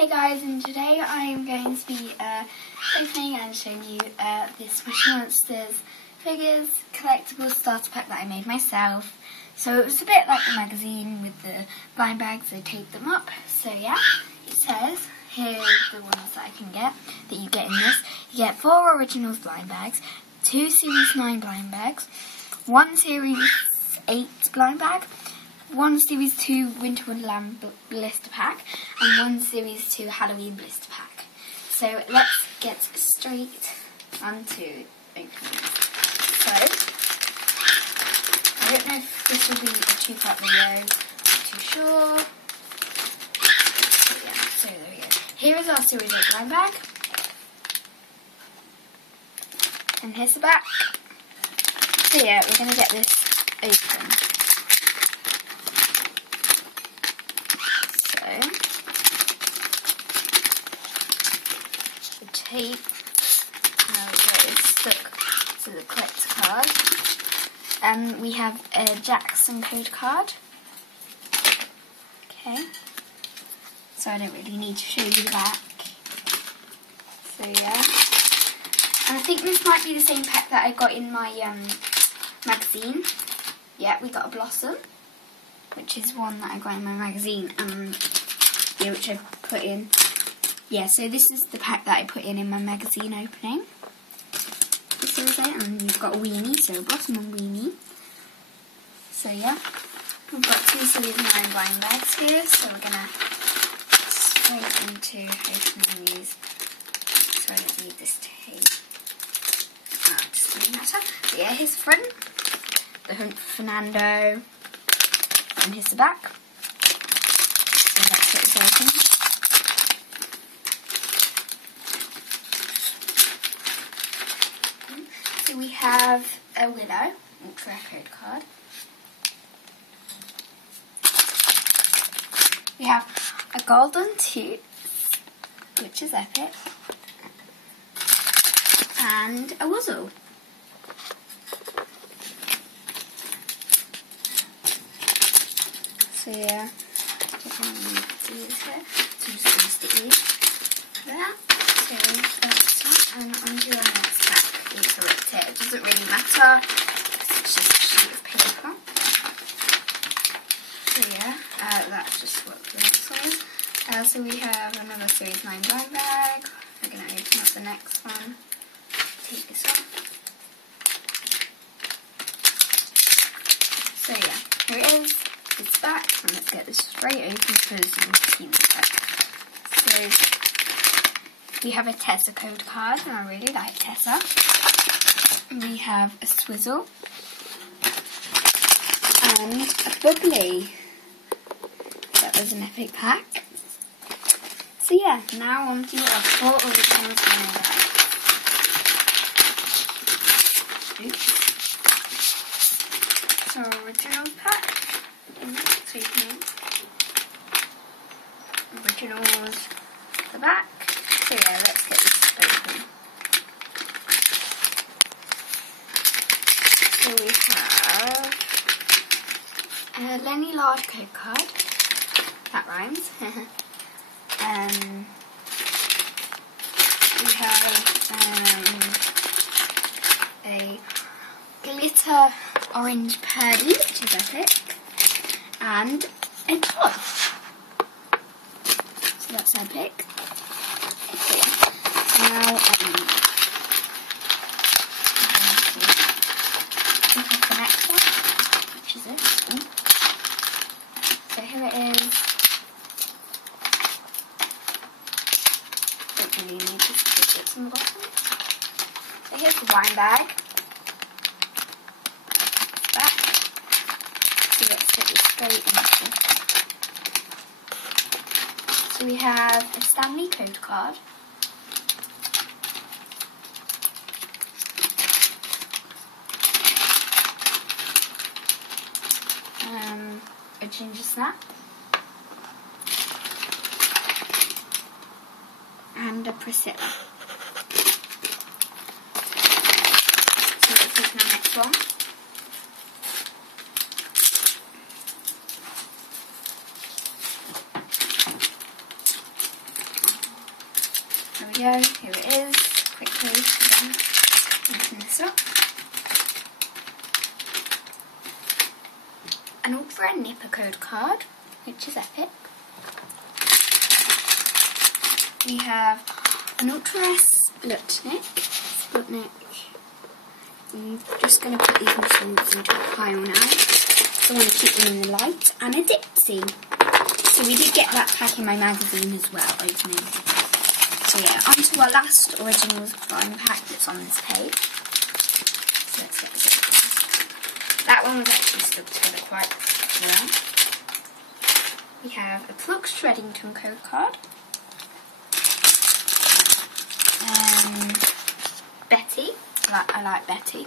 Hey guys, and today I am going to be opening and showing you this Moshi Monsters figures collectible starter pack that I made myself. So it was a bit like the magazine with the blind bags, I taped them up. So yeah, it says, here's the ones that I can get, that you get in this. You get 4 originals blind bags, 2 Series 9 blind bags, 1 Series 8 blind bag, 1 Series 2 Winter Wonderland blister pack, and 1 Series 2 Halloween blister pack. So let's get straight onto opening. So, I don't know if this will be a 2-part video, not too sure. But yeah, so there we go. Here is our Series 8 blind bag. And here's the back. So yeah, we're going to get this open. The tape is stuck to the collector card. We have a Jackson code card. Okay. So I don't really need to show you the back. So yeah. And I think this might be the same pack that I got in my magazine. Yeah, we got a Blossom, which is one that I got in my magazine. Yeah, which I put in. Yeah, so this is the pack that I put in my magazine opening. This is it, and you've got a weenie, so a Blossom and weenie. So yeah, we've got 2 Series 9 blind bags here, so we're gonna straight into opening these. So I don't need this tape. It doesn't matter. But yeah, here's the front, the Hunt for Fernando, and here's the back. So let's get this open. So we have a Willow Ultra code card. We have a Golden Tooth, which is epic, and a Wuzzle. So yeah, I don't need to do this here. So just going to stick these there. So that's that, and onto our next pack. So it doesn't really matter, it's just a sheet of paper. So yeah, that's just what the next one is. So we have another Series 9 blind bag. We're going to open up the next one. Take this off. So yeah, here it is. It's back, and let's get this straight open because you can see the back. So we have a Tessa code card, and I really like Tessa. We have a Swizzle and a Bubbly. That was an epic pack. So yeah, now on to our 4 originals blind bags. Oops. So originals pack. Originals, the back. So yeah, let's get this open. So we have a Lenny Lard code card. That rhymes. We have a glitter orange Purdy, which is epic, and a toy. So that's epic. Okay. Now the next one, which is it. So here it is. Don't really need this because it's on the bottom. So here's the blind bag. Back. So let's get this straight into. So we have a Stanley code card. A Ginger Snap, and a Priscilla. So let's open the next one. go. Here it is. Quickly, again, open this up. An Ultra Nipper code card, which is epic. We have an Ultra Sputnik. I'm just going to put these machines into a pile now. I want to keep them in the light. And a Dipsy. So we did get that pack in my magazine as well, opening. So yeah, on to our last Originals blind pack that's on this page. So let's get this. That one was actually stuck together quite well. We have a Flux Shreddington code card. Betty. I like Betty.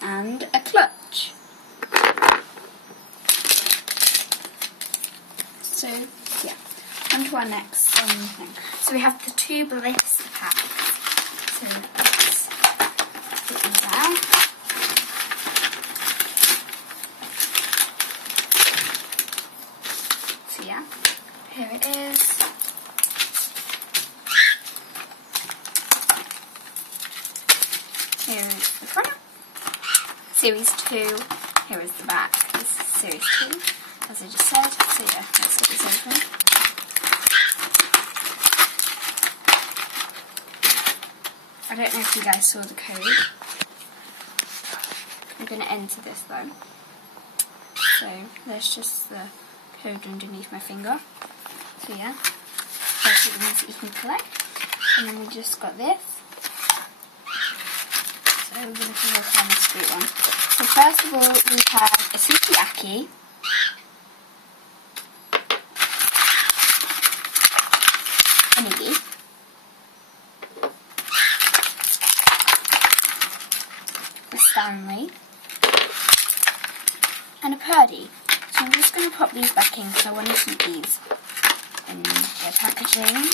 And a Clutch. So, yeah. On to our next thing. So we have the 2 Bliss packs. So let's put them down. So yeah, here it is. Here is the front. Series 2. Here is the back. This is Series 2, as I just said. So yeah, let's get this open. I don't know if you guys saw the code. I'm going to enter this though. So there's just the code underneath my finger. So yeah, there's the ones that you can collect. And then we just got this. So we're going to work on the street one. So first of all, we have a Sukiyaki, an Iggy, a Stanley, and a Purdy. So I'm just going to pop these back in because I want to keep these in their packaging.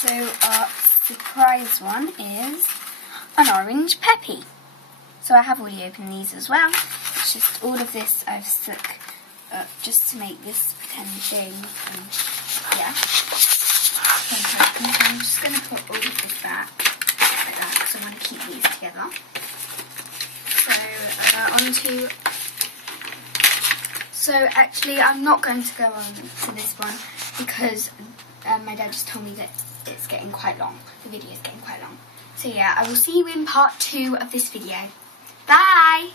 So our surprise one is an Orange Peppy. So I have already opened these as well. It's just all of this I've stuck up just to make this pretend thing. And yeah. So I'm just going to put all of this back like that because I want to keep these together. So actually I'm not going to go on to this one because my dad just told me that it's getting quite long. The video is getting quite long. So yeah, I will see you in part 2 of this video. Bye!